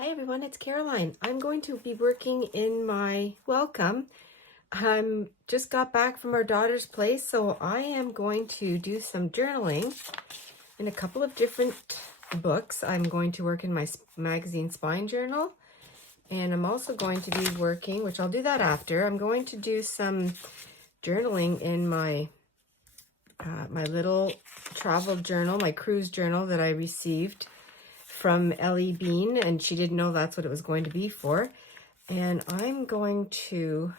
Hi everyone, it's Caroline. I'm going to be working in my welcome. I'm just got back from our daughter's place, so I am going to do some journaling in a couple of different books. I'm going to work in my magazine spine journal, and I'm also going to be working, which I'll do that after. I'm going to do some journaling in my my little travel journal, my cruise journal that I received from Ellie Bean, and she didn't know that's what it was going to be for. And I'm going to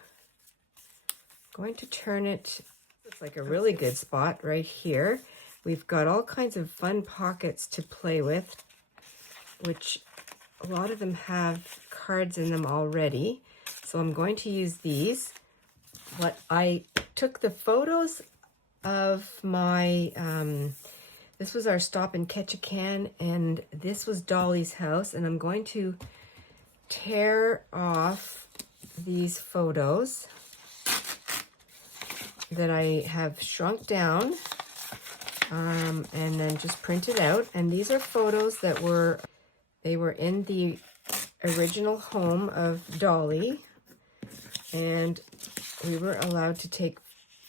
turn it, it's like a really good spot right here. We've got all kinds of fun pockets to play with, which a lot of them have cards in them already. So I'm going to use these. What I took the photos of my this was our stop in Ketchikan, and this was Dolly's house, and I'm going to tear off these photos that I have shrunk down and then just printed out. And these are photos that were in the original home of Dolly, and we were allowed to take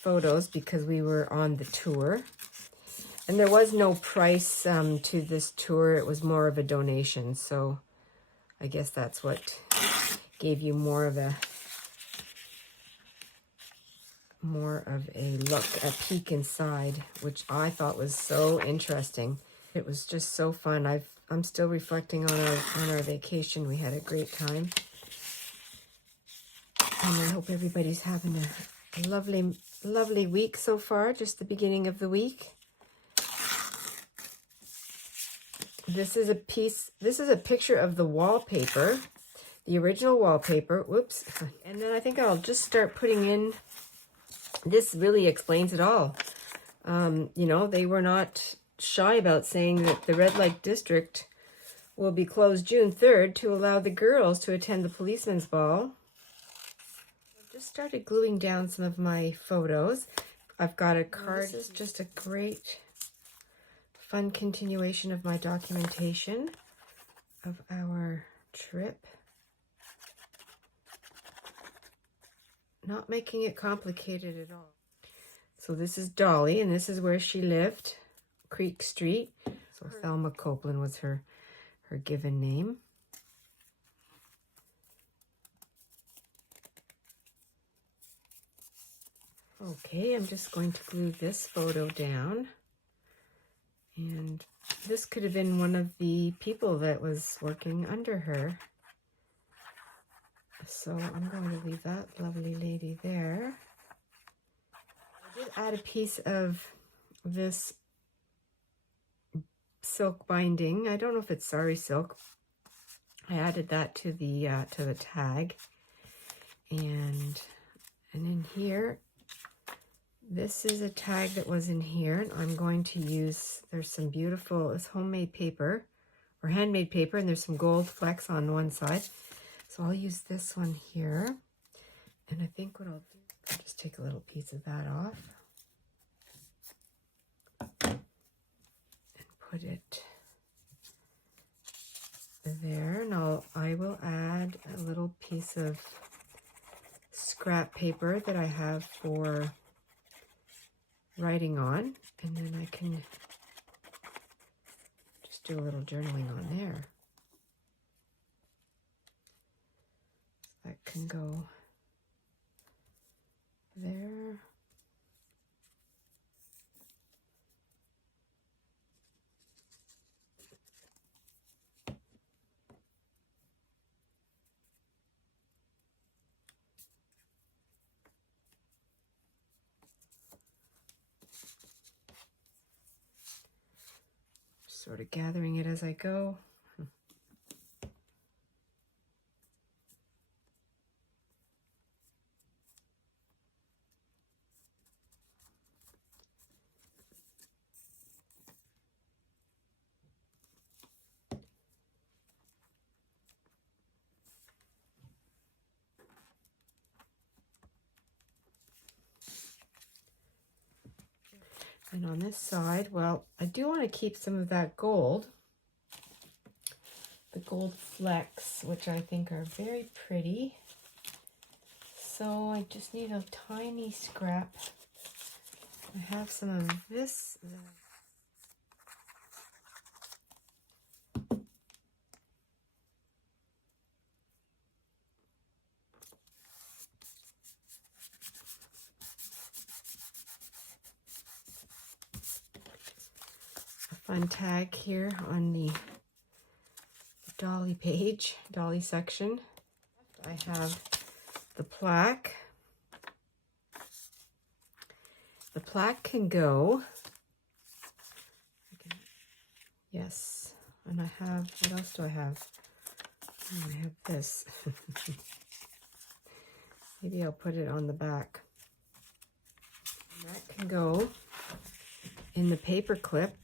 photos because we were on the tour. And there was no price to this tour. It was more of a donation. So I guess that's what gave you more of a look, a peek inside, which I thought was so interesting. It was just so fun. I'm still reflecting on our vacation. We had a great time. And I hope everybody's having a lovely week so far, just the beginning of the week. This is a picture of the wallpaper, the original wallpaper. Whoops. And then I think I'll just start putting in, this really explains it all. You know, they were not shy about saying that the red light district will be closed June 3rd to allow the girls to attend the policeman's ball. I've just started gluing down some of my photos. I've got a card. This is just a great fun continuation of my documentation of our trip. Not making it complicated at all. So this is Dolly, and this is where she lived, Creek Street. So Thelma Copeland was her given name. Okay, I'm just going to glue this photo down. And this could have been one of the people that was working under her. So I'm going to leave that lovely lady there. I did add a piece of this silk binding. I don't know if it's sari silk. I added that to the tag. And in here, this is a tag that was in here, and I'm going to use, there's some beautiful, it's homemade paper or handmade paper, and there's some gold flecks on one side. So I'll use this one here, and I think what I'll do, I'll just take a little piece of that off and put it there. And I will add a little piece of scrap paper that I have for writing on, and then I can just do a little journaling on there. That can go there. Sort of gathering it as I go. And on this side, well, I do want to keep some of that gold. The gold flecks, which I think are very pretty. So I just need a tiny scrap. I have some of this. A fun tag here on the Dolly page, Dolly section. I have the plaque. The plaque can go. Yes, and I have, what else do I have? Oh, I have this. Maybe I'll put it on the back. And that can go in the paper clip.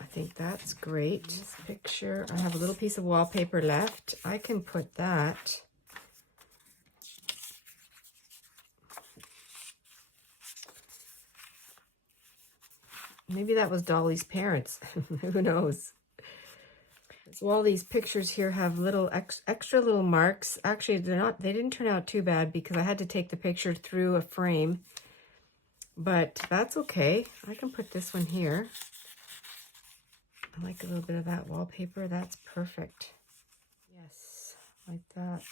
I think that's great. This picture, I have a little piece of wallpaper left. I can put that maybe that was Dolly's parents. Who knows? So all these pictures here have little extra little marks. Actually, they didn't turn out too bad because I had to take the picture through a frame. But that's okay. I can put this one here. I like a little bit of that wallpaper. That's perfect. Yes, like that.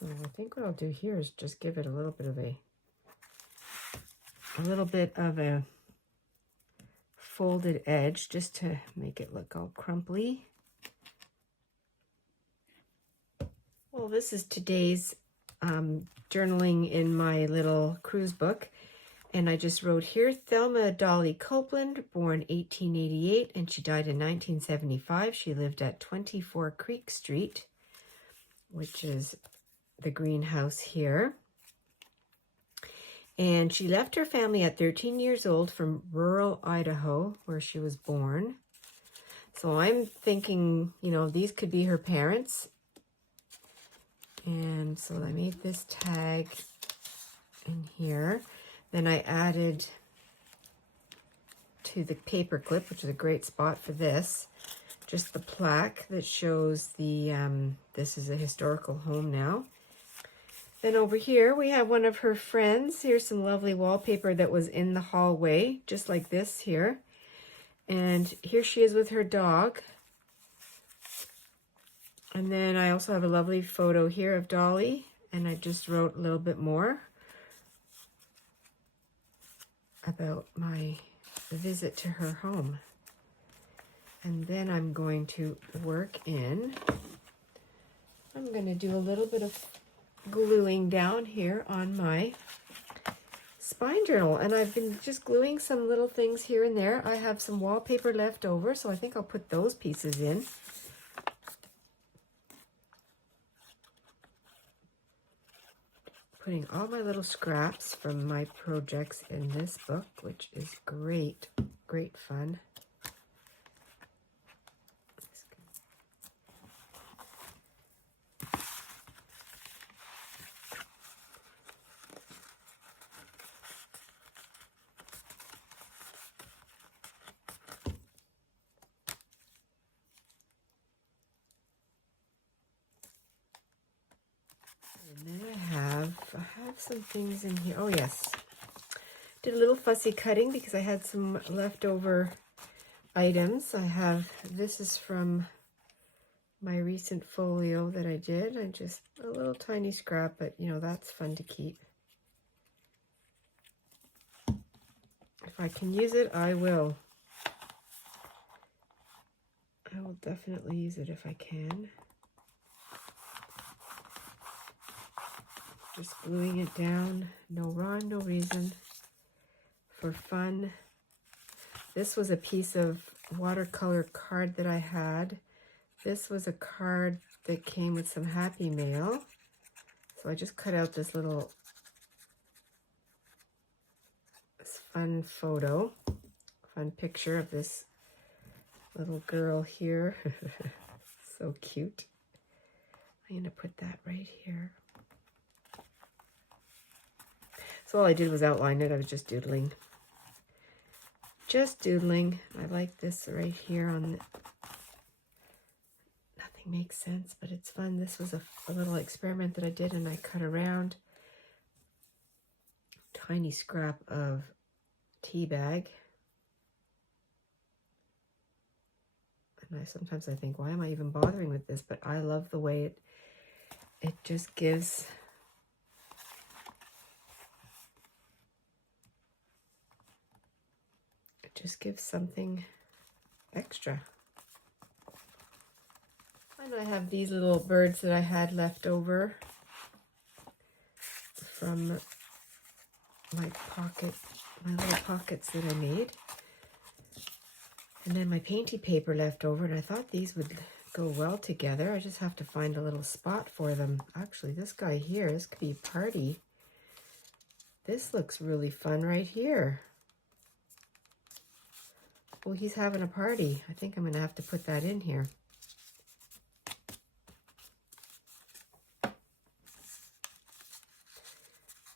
So I think what I'll do here is just give it a little bit of a folded edge just to make it look all crumply. Well, this is today's journaling in my little cruise book. And I just wrote here, Thelma Dolly Copeland, born 1888, and she died in 1975. She lived at 24 Creek Street, which is the greenhouse here. And she left her family at 13 years old from rural Idaho, where she was born. So I'm thinking, you know, these could be her parents. And so I made this tag in here. Then I added to the paper clip, which is a great spot for this, just the plaque that shows the, this is a historical home now. Then over here, we have one of her friends. Here's some lovely wallpaper that was in the hallway, just like this here. And here she is with her dog. And then I also have a lovely photo here of Dolly, and I just wrote a little bit more about my visit to her home. And then I'm going to work in, I'm going to do a little bit of gluing down here on my spine journal, and I've been just gluing some little things here and there. I have some wallpaper left over, so I think I'll put those pieces in. Putting all my little scraps from my projects in this book, which is great, great fun. And then I have some things in here. Oh yes, did a little fussy cutting because I had some leftover items. I have, this is from my recent folio that I did. I just, a little tiny scrap, but you know, that's fun to keep. If I can use it, I will. I will definitely use it if I can. Just gluing it down, no rhyme, no reason, for fun. This was a piece of watercolor card that I had. This was a card that came with some Happy Mail. So I just cut out this little, this fun photo, fun picture of this little girl here. So cute. I'm going to put that right here. So all I did was outline it. I was just doodling. Just doodling. I like this right here on the... Nothing makes sense, but it's fun. This was a little experiment that I did, and I cut around tiny scrap of tea bag. And sometimes I think, why am I even bothering with this? But I love the way it just gives... Just gives something extra. And I have these little birds that I had left over from my little pockets that I made. And then my painty paper left over, and I thought these would go well together. I just have to find a little spot for them. Actually, this guy here, this could be a party. This looks really fun right here. Well, he's having a party. I think I'm going to have to put that in here.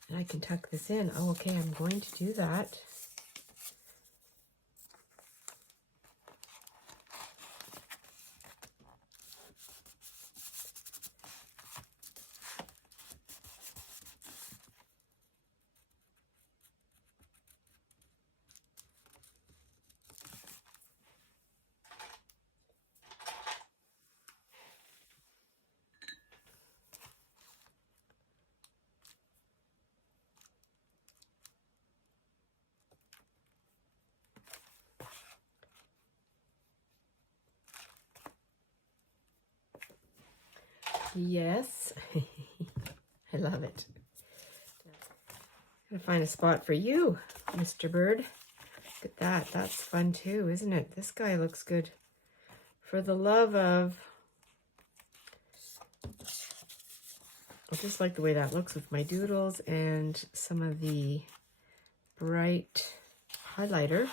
And I can tuck this in. Oh, okay, I'm going to do that. Yes, I love it. I'm gonna find a spot for you, Mr. Bird. Look at that. That's fun too, isn't it? This guy looks good. For the love of... I just like the way that looks with my doodles and some of the bright highlighter.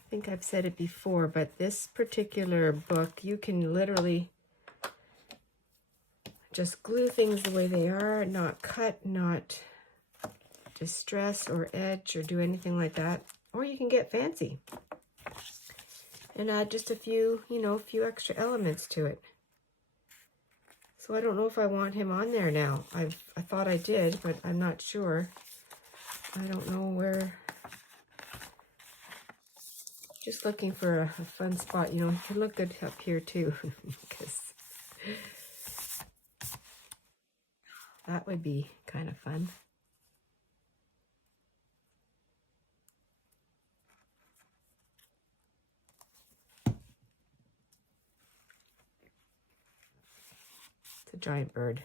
I think I've said it before, but this particular book, you can literally just glue things the way they are, not cut, not distress or edge or do anything like that. Or you can get fancy and add just a few, a few extra elements to it. So I don't know if I want him on there now. I thought I did, but I'm not sure. I don't know where. Just looking for a fun spot. He could look good up here too, because that would be kind of fun. It's a giant bird.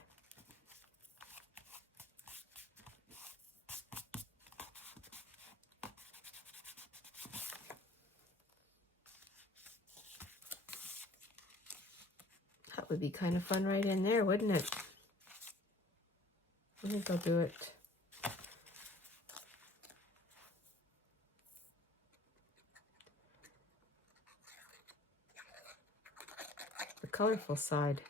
That would be kind of fun right in there, wouldn't it? I think I'll do it. The colorful side.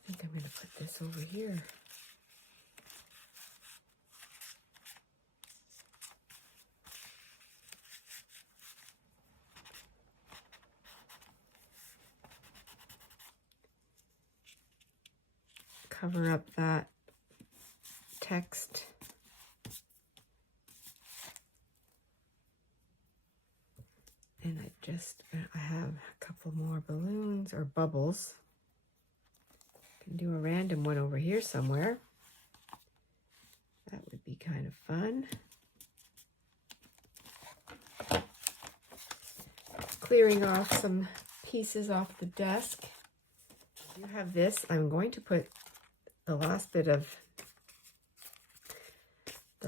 I think I'm going to put this over here. Cover up that text. And I have a couple more balloons or bubbles. Can do a random one over here somewhere. That would be kind of fun. Clearing off some pieces off the desk. You have this. I'm going to put the last bit of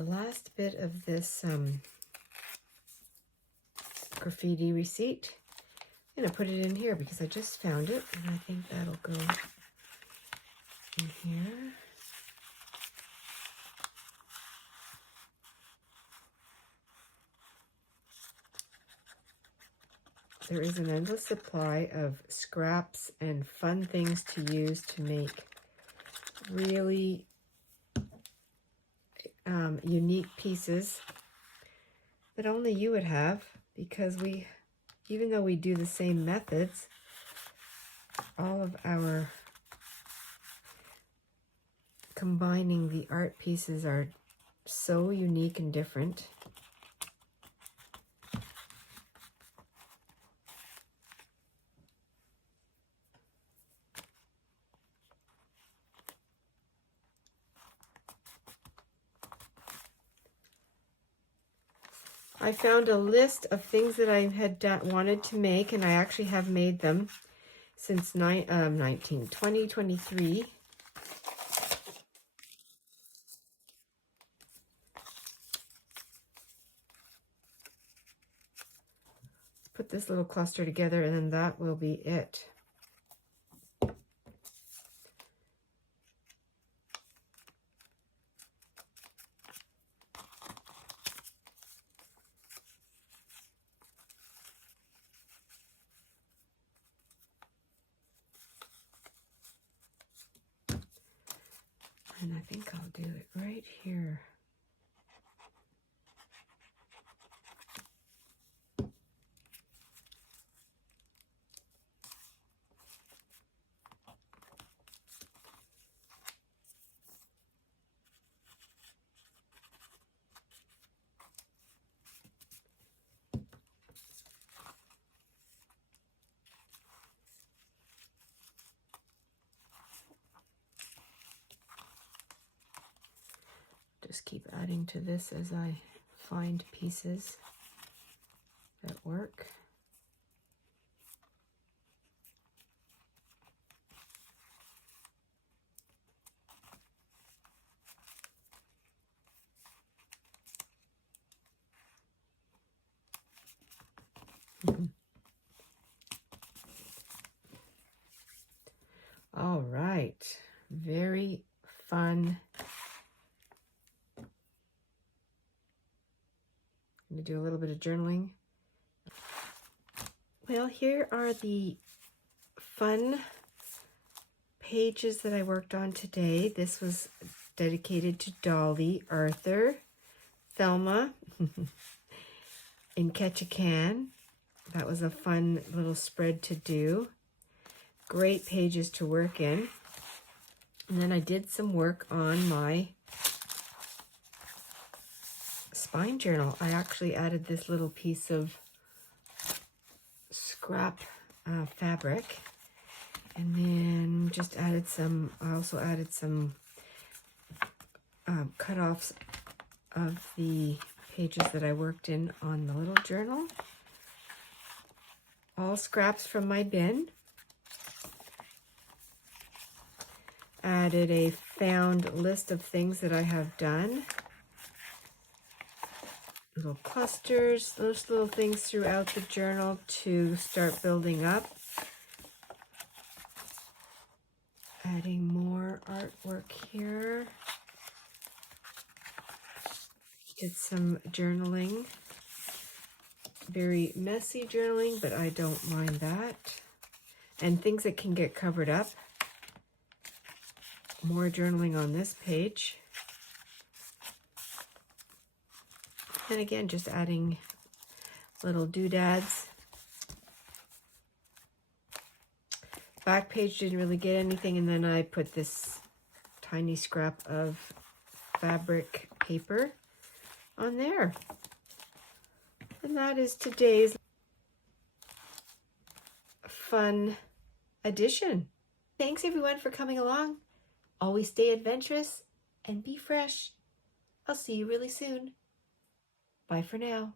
the last bit of this graffiti receipt. I'm going to put it in here because I just found it, and I think that'll go in here. There is an endless supply of scraps and fun things to use to make really unique pieces that only you would have, because even though we do the same methods, all of our combining the art pieces are so unique and different. I found a list of things that I had wanted to make, and I actually have made them since 2023. Let's put this little cluster together, and then that will be it. And I think I'll do it right here. Just keep adding to this as I find pieces that work. All right, very fun. I'm going to do a little bit of journaling. Well, here are the fun pages that I worked on today. This was dedicated to Dolly, Arthur, Thelma in Ketchikan. That was a fun little spread to do. Great pages to work in. And then I did some work on my spine journal. I actually added this little piece of scrap fabric, and then just added some, I also added some cut-offs of the pages that I worked in on the little journal. All scraps from my bin. Added a found list of things that I have done. Little clusters, those little things throughout the journal to start building up. Adding more artwork here. Did some journaling. Very messy journaling, but I don't mind that. And things that can get covered up. More journaling on this page. And again, just adding little doodads. Back page didn't really get anything, and then I put this tiny scrap of fabric paper on there. And that is today's fun addition. Thanks everyone for coming along. Always stay adventurous and be fresh. I'll see you really soon. Bye for now.